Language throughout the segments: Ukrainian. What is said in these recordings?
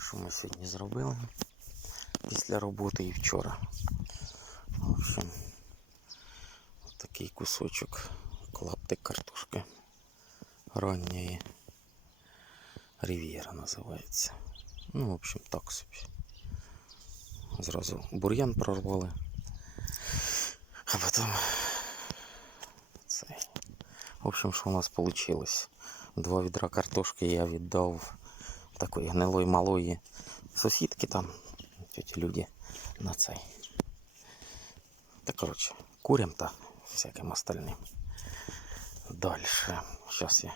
Що ми сьогодні зробили після роботи і вчора. В общем, такий кусочок клаптик картошки ранньої. Рів'єра називається. Ну, в общем, так собі. Зразу бур'ян прорвали. А потім цей. В общем, що у нас вийшло? Два відра картошки я віддав такої гнилої малої сусідки там, тьоті люди на цей. Та коротше, курям та всяким остальним. Дальше. Зараз я,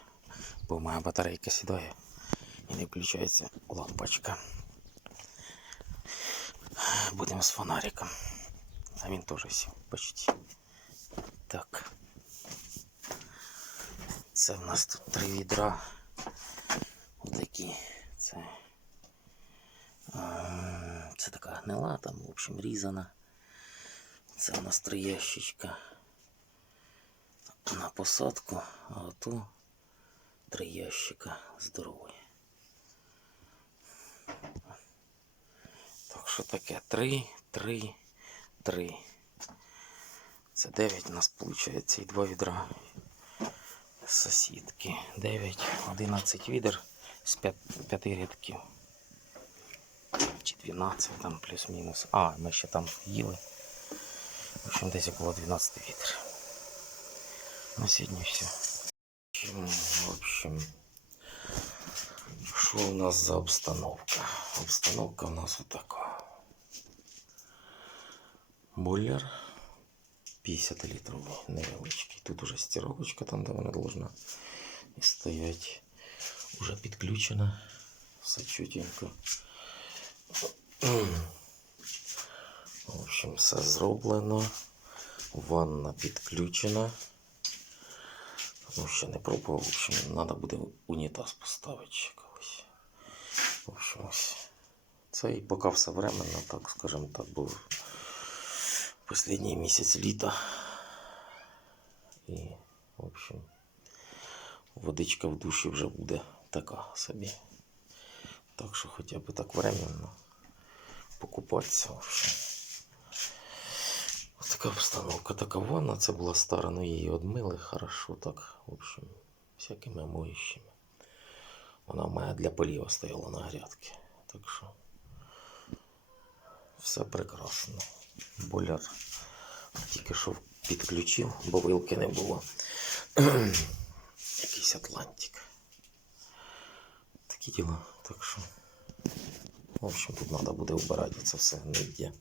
бо моя батарейка сідає і не включається лампочка. Будемо з фонариком. А він теж сів почти. Так. Це в нас тут три відра. Такі. Це. а, Це така гнила, там, в общем, різана. Це у нас три ящичка на посадку, а ото три ящика здорові. Так що таке? Три, три, три. Це 9 у нас виходить і два відра сусідки. 9, 11 відер з 5, 5 рядків. Чи 12 там плюс-мінус. А, ми ще там їли. В общем, десь около 12 відер. На сьогодні все. В общем, що у нас за обстановка? Обстановка у нас отака. Бойлер 50 літровий, невеличкий. Тут уже стировочка, там де вона должна стоять. Уже підключена. Все чутенько. В общем, все зроблено. Ванна підключена. Ну, ще не пробував. В общем, треба буде унітаз поставити ще колись. В общем, ось. Це і поки все временно, так скажімо так, був останній місяць літа. І, в общем, водичка в душі вже буде така собі. Так що хоча б так временно покупатися. Ось Така обстановка, така ванна. Це була стара, ну її одмили хорошо так. В общем, всякими моющими. Вона в мене для поліва стояла на грядки. Так що все прекрасно. Боляр тільки що підключив, бо вилки не було. Якийсь Атлантик. Такі діла. Так що. В общем, тут треба буде вбирати це все нігде.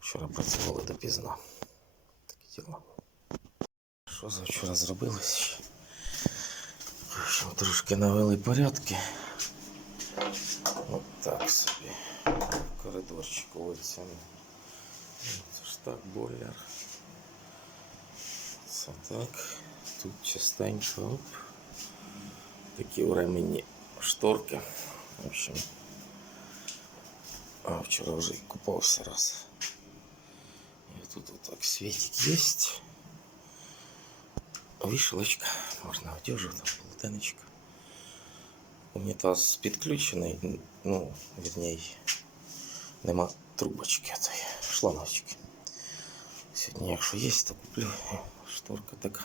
Вчора працювали допізно. Такі діла. Що за вчора? В общем, трошки навели порядки. От так собі. Коридорчик вулицями. Це ж так, бойлер. Це так. Тут частенько. Оп. Такі временні шторки. В общем. А вчора вже і купався раз. І тут вот так светик есть. Вішалочка, можна одежу, там полотенечко. Унітаз підключений, ну, вірней, нема трубочки цієї, шланочки. Сьогодні, якщо є, то куплю. Шторка така.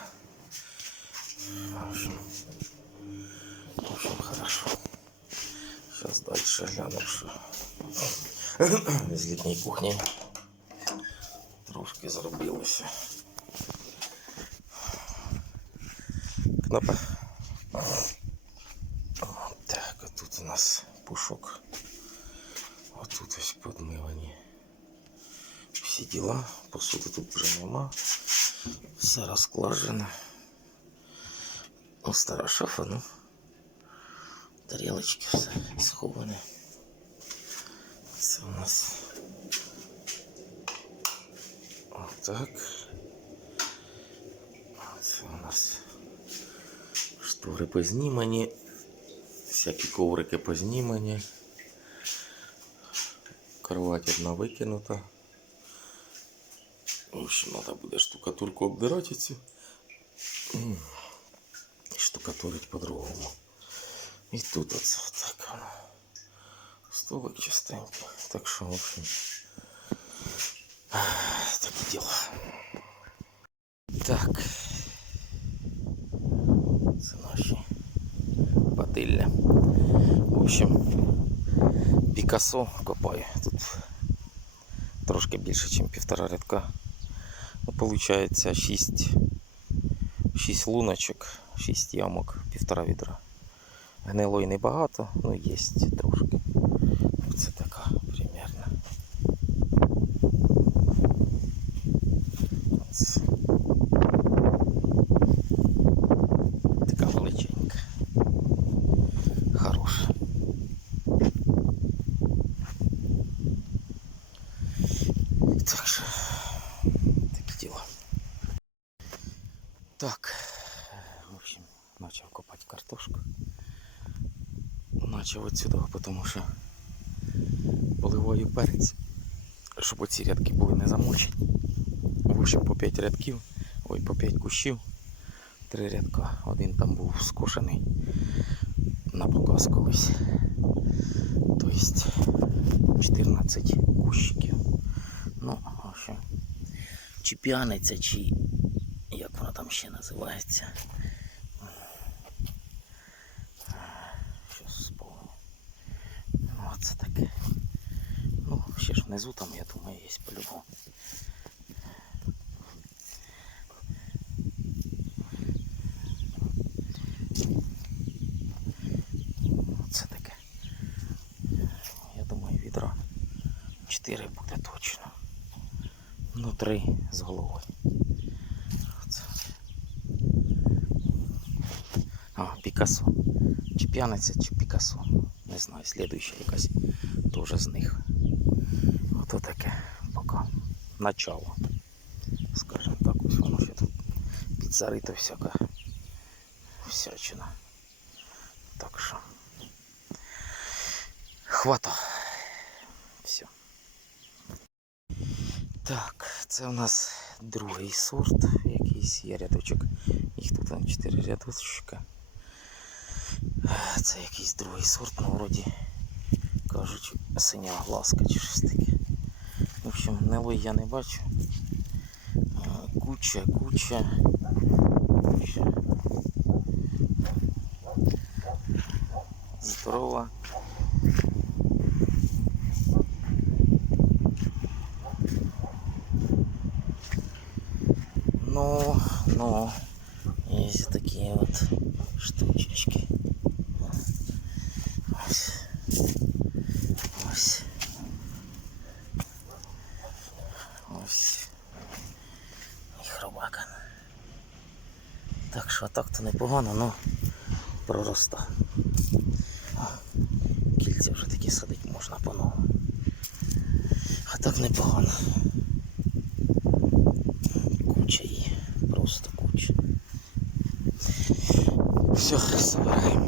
В общем, в общем хорошо. Сейчас дальше гляну, що з літньої кухні трошки зробилося. Кнопа. Так, а тут у нас пушок. Отут ось подмивані. Всі діла. Посуди тут вже нема. Все розклажено. Ну, стара шафа, ну. Тарілочки все сховане. Це у нас отак. Це у нас штори познімані, всякі коврики познімані. Кровать одна викинута. В общем, треба буде штукатурку обдирати цю. І штукатурить по-другому. І тут оце так воно. Столик чистенький. Так що, в общем, такі діла. Так. Це наші бадилля. В общем, Пікасо копаю. Тут трошки більше, ніж півтора рядка. Ну, получається 6, 6 луночок, 6 ямок, півтора відра. Гнилої небагато, ну є трошки. Це така примерно. Оце. Така величенька. Хороша. Так що такі діла. Так. Начав отсюди, тому що поливаю перець, щоб оці рядки були не замочені. В по 5 рядків, ой, по 5 кущів, 3 рядка. Один там був скошений на показ колись. Тобто 14 кущиків. Ну, в общем, чи п'яниця, чи як вона там ще називається. Щось спомню. Ну, це таке. Ну, ще ж внизу там, я думаю, є по-любому. Це таке. Я думаю, відра 4 буде точно. Ну, 3 з головою. А, Пікасо. Чи п'яниця, чи Пікасо. Не знаю, слідуюча якась теж з них. Ото таке поки начало. Скажем так, ось воно ще тут підзарито всяка всячина. Так що. Хвата. Все. Так, це у нас другий сорт, якийсь є рядочок. Їх тут там 4 рядочка. Це якийсь другий сорт, ну вроді кажуть синя глазка чи щось таке. В общем, гнилої я не бачу. Куча, куча. куча. Здорова. Ну, ну, есть такие вот штучечки. Ось. Ось. Ось. І хробака. Так що так-то непогано, але пророста. Кільця вже такі садити можна по-новому. А так непогано. Куча її. Просто куча. Все, собираю.